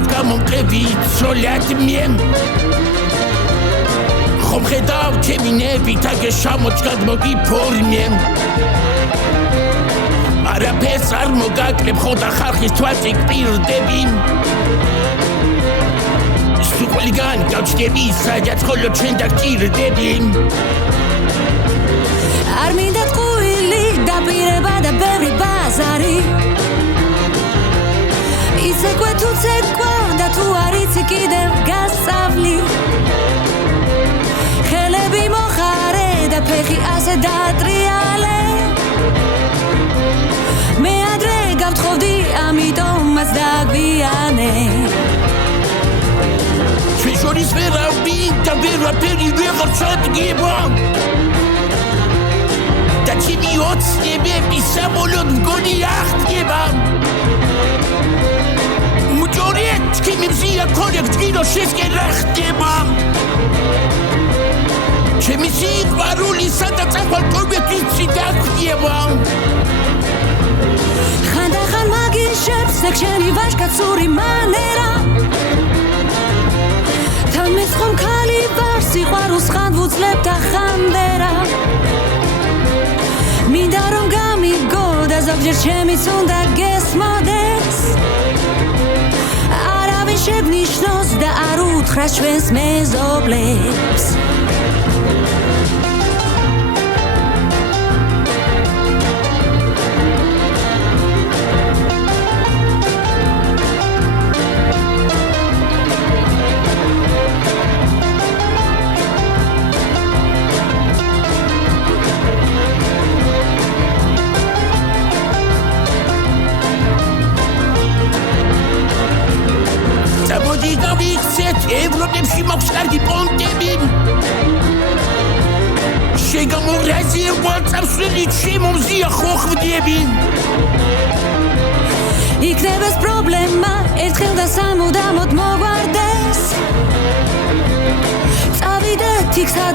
მათ გამომყევი ცოლად მე ხომ ხედავ ჩემი ნებით აგე შემოჭგად მოგიფორმე არაფერს არ მოგაკლებ ხოდა ხალხის თვალს იკპირდები სუყლიგან გავჩდები სადაც ხოლო ჩვენ დაგჭირდები არ მინდა ტყუილი დაპირება და ბევრი ბაზარი იცეკვე თუ ცეკვავ და თუ არ იცი კიდევ გასწავლი ხელები მოხარე და ფეხი ასე დატრიალე მე ადრე გავთხოვდი ამიტომაც დაგვიანე ჩვენ შორის ვერავდი და ვერაფერი ვეღარ ჩადგება და ჩემი ოცნებები საბოლოოდ მგონი აღდგება მუჯორიეთ ჩემი მზია ქონებ ჯგირო შესკენ რა ხდება ჩემი სიყვარული სადაც ახალ კობეთიცი დაგხვდება ხანდახან მაგიშებს შენი ვაჟკაცური მანერა თან მე ხომ ქალი ვარ სიყვარულს ხან ვუძლებ და ხანდერა მინდა რომ გამიგო და ზოგჯერ ჩემიც უნდა გესმოდეს არავინ შეგნიშნოს და არ უთხრას ჩვენს მეზობლებს ევროპებში მაქვს კარგი პონტები შეგამორაზე ვაწავსველი შემომზია ხოხვდები იქნებეს პრობლემა ერთხელ და სამუდამოდ მოგვარდეს წავიდეთ იქსა